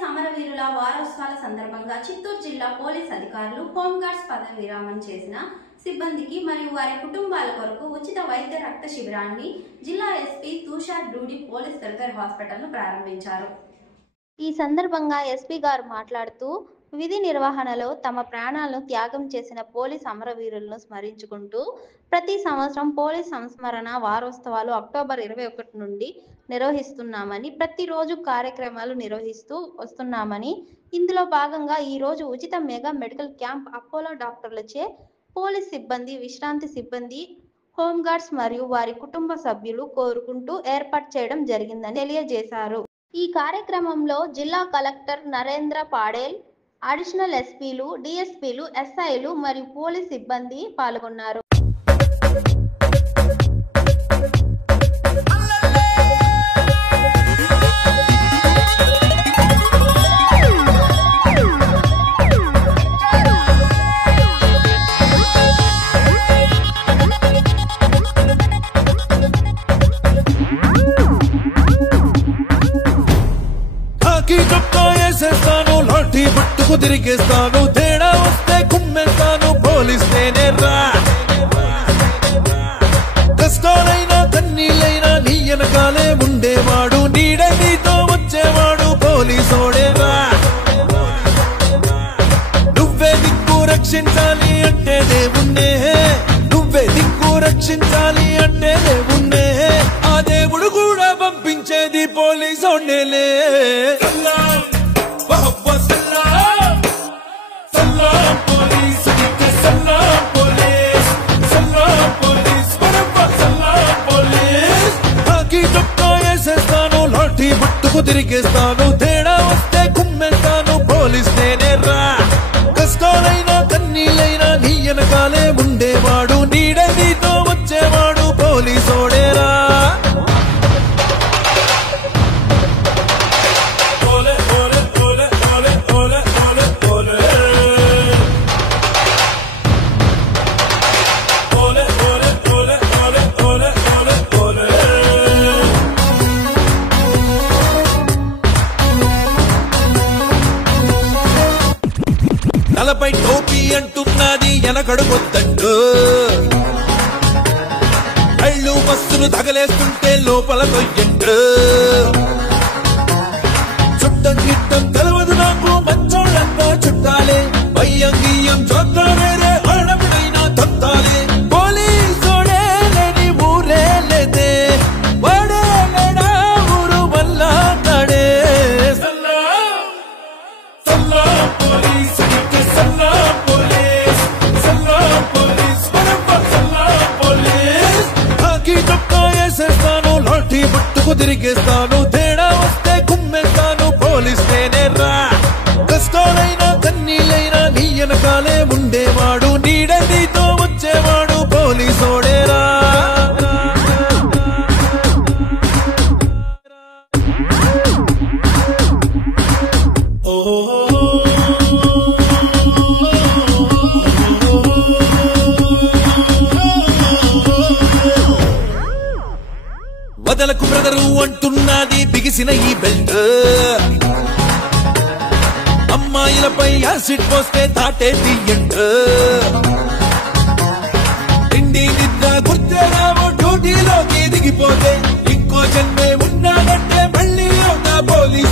Police అమరవీరుల వారోత్సవాల సందర్భంగా చిత్తూరు జిల్లా పోలీస్ అధికారులు హోంగార్డ్స్ పదవి విరామం చేసిన సిబ్బందికి మరియు వారి కుటుంబాల కొరకు ఉచిత వైద్య రక్త శిబిరాన్ని జిల్లా SP Tushar Doodi police welfare hospital ను ప్రారంభించారు. ఈ సందర్భంగా ఎస్పీ గారు మాట్లాడుతూ విధి నిర్వహణలో తమ ప్రాణాలను త్యాగం చేసిన పోలీస్ అమరవీరులను స్మరించుకుంటూ ప్రతి సంవత్సరం పోలీస్ సంస్మరణ వారోత్సవాలు అక్టోబర్ 21 నుండి నిర్వహిస్తున్నామని, ప్రతిరోజు కార్యక్రమాలు నిర్వహిస్తూ వస్తున్నామని, ఇందులో భాగంగా ఈ రోజు ఉచిత మెగా మెడికల్ క్యాంప్ అపోలో డాక్టర్లచే పోలీస్ సిబ్బంది, విశ్రాంతి సిబ్బంది, హోంగార్డ్స్ మరియు వారి కుటుంబ సభ్యులు కోరుకుంటూ ఏర్పాటు చేయడం జరిగిందని తెలియజేశారు. ఈ కార్యక్రమంలో జిల్లా కలెక్టర్ నరేంద్ర పాడేల్, అడిషనల్ ఎస్పీలు, డిఎస్పీలు, ఎస్ఐలు మరియు పోలీస్ సిబ్బంది పాల్గొన్నారు. లాఠీ పట్టుకు తిరిగేస్తాను, తేడా వస్తే కుమ్మేస్తాను, పోలీస్ నేనే రా. కష్టాలైనా కన్నీళ్ళైనా నీ వెనకాలే ఉండేవాడు, నీడే నీతో వచ్చేవాడు, పోలీసోడే రా. నువ్వే దిక్కు రక్షించాలి అంటే దేవుణ్ణే, నువ్వే దిక్కు రక్షించాలి అంటే దేవుణ్ణే, ఆ దేవుడు కూడా పంపించేది పోలీసోడేలే. లాఠీ పట్టుకు తిరిగేస్తాను, తేడా వస్తే కుమ్మేస్తాను, పోలీస్ నేనే రా. కష్టాలైనా కన్నీళ్ళైనా నీ వెనకాలే ఉండేవాడు, నీడే నీతో వచ్చేవాడు, పోలీసోడేరా. తలపై టోపీ అంటున్నది వెనకడుగొద్దండు, కళ్ళు బస్సులు తగలేస్తుంటే లోపల కొయ్యండు. చుట్టం గిట్టం తెలవదు నాకు, మంచోళ్ళంతా చుట్టాలే, భయం గియ్యం చూద్దారే, ఆడపిడైనా తొత్తాలే, పోలీసోడే లేని ఊరే లేదే, వాడే లేడా ఊరు వల్ల నడే. లాఠీ పట్టుకు తిరిగేస్తాను, తేడా వస్తే కుమ్మేస్తాను, పోలీస్ నేనే రా. కష్టాలైనా కన్నీళ్ళైనా నీ వెనకాలే ఉండేవాడు, నీడే నీతో వచ్చేవాడు, పోలీసోడేరా. వదలకు బ్రదరు అంటున్నది బిగిసిన ఈ బెల్ట్, అమ్మాయిలపై యాసిడ్ పోస్తే తాటే తీయంట, తిండి నిద్ర గుర్తేరావో డ్యూటీలోకి దిగిపోతే, ఇంకో జన్మే ఉన్నాడంటే మళ్ళీ అవుతా పోలీస్.